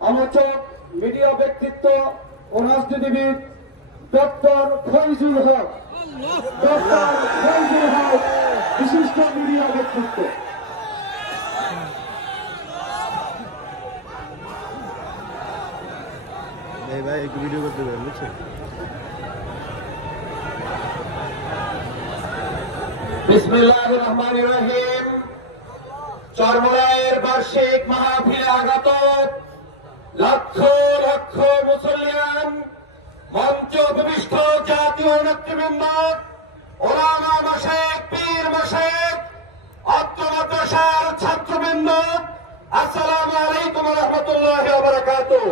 আলোচক, মিডিয়া ব্যক্তিত্ব ও রাজনীতিবিদ ডক্টর ফয়জুল হক। ডক্টর ফয়জুল হক বিশিষ্ট মিডিয়া ব্যক্তিত্ব। ভাই একটু ভিডিও করতে পারেন, বুঝছেন? বিসমিল্লাহির রহমানির রহিম। চরমোনাইয়ের বার্ষিক মাহফিলে আগত লক্ষ লক্ষ মুসলিয়ান, মঞ্চ উপবিষ্ট জাতীয় নেতৃবৃন্দ, ওলামা মাশায়েখ, পীর মাশায়েখ, অত্র মাদ্রাসার ছাত্রবৃন্দ, আসসালামু আলাইকুম ওয়া রাহমাতুল্লাহি ওয়া বারাকাতুহু।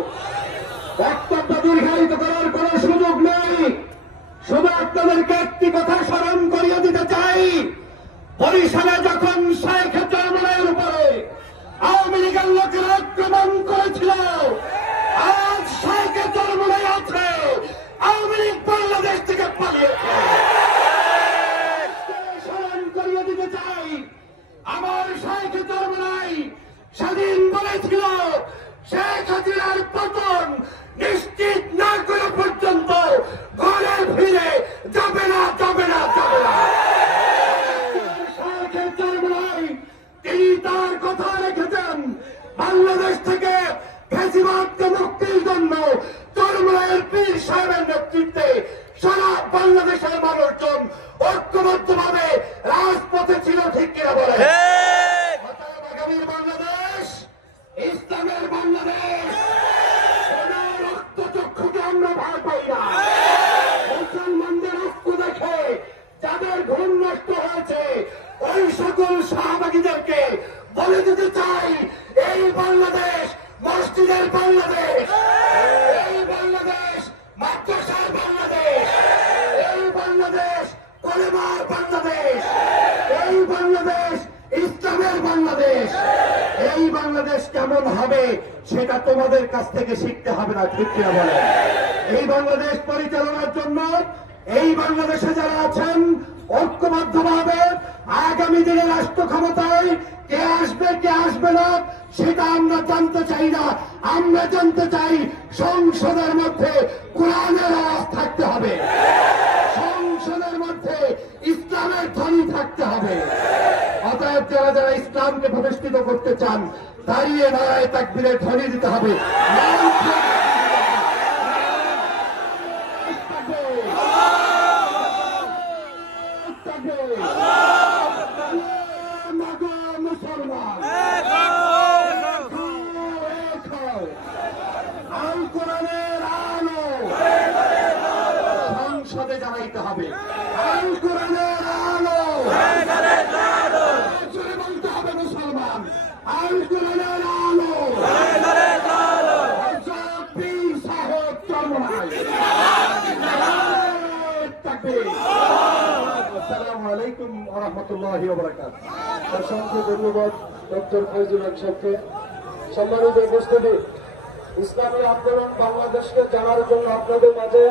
বক্তব্য দীর্ঘায়িত করার কোন সুযোগ নেই, শুধু আপনাদেরকে একটি কথা স্মরণ করিয়ে দিতে চাই। বরিশালে যখন শেখ চরমোনাইয়ের উপরে আওয়ামী লীগের লোকেরা আক্রমণ করেছিল, আজ শেখ চরমোনাই আছে, আওয়ামী লীগ বাংলাদেশ থেকে পালিয়েছে। স্মরণ করিয়ে দিতে চাই, আমার শেখ চরমোনাই সেদিন বলেছিল শেখ হাসিনার পতন নিশ্চিত না করা পর্যন্ত ঘরে ফিরে যাবে না, যাবে না, যাবে না। শেখ চরমোনাই তিনি তার কথা রেখেছেন। বাংলাদেশ থেকে ফ্যাসিবাদকে মুক্তির জন্য চরমোনাইয়ের পীর সাহেবের নেতৃত্বে সারা বাংলাদেশের মানুষজন ঐক্যবদ্ধভাবে রাজপথে ছিল, ঠিক কিনা বলে? আগামীর বাংলাদেশ ইসলামের বাংলাদেশ। রক্তচক্ষুকে আমরা ভয় পাই না। মুসলমানদের রক্ত দেখে যাদের ঘুম নষ্ট হয়েছে, ওই সকল শাহবাগীদেরকে বলে দিতে চাই, এই বাংলাদেশ মসজিদের বাংলাদেশ, এই বাংলাদেশ মাদ্রাসার বাংলাদেশ, এই বাংলাদেশ কলেমার বাংলাদেশ, এই বাংলাদেশ ইসলামের বাংলাদেশ। এই বাংলাদেশ কেমন হবে সেটা তোমাদের কাছ থেকে শিখতে হবে না, ঠিক কিনা বলে? এই বাংলাদেশ পরিচালনার জন্য এই বাংলাদেশে যারা আছেন ঐক্যবদ্ধভাবে আগামী দিনে রাষ্ট্র ক্ষমতায় কে আসবে কে আসবে না সেটা আমরা জানতে চাই না। আমরা জানতে চাই সংসদের মধ্যে কোরআনের আওয়াজ থাকতে হবে, সংসদের মধ্যে ইসলামের ধ্বনি থাকতে হবে। অতএব যারা যারা ইসলামকে প্রতিষ্ঠিত করতে চান, দাঁড়িয়ে নারায়ে তাকবীরের ধ্বনি দিতে হবে। মুসলমান আল কোরআনের আলো সংসদে জ্বালাইতে হবে। আল কোরআনের আলো বলতে হবে মুসলমান। আল কোরআনের আলো পীর সাহেব চরমোনাই। আসসালামু আলাইকুম ওয়া রাহমাতুল্লাহি ওয়া বারাকাতুহু। অসংখ্য ধন্যবাদ ডক্টর ফয়জুল হক সাহেবকে। সম্মানিত উপস্থিতি, ইসলামী আন্দোলন বাংলাদেশকে জানার জন্য আপনাদের মাঝে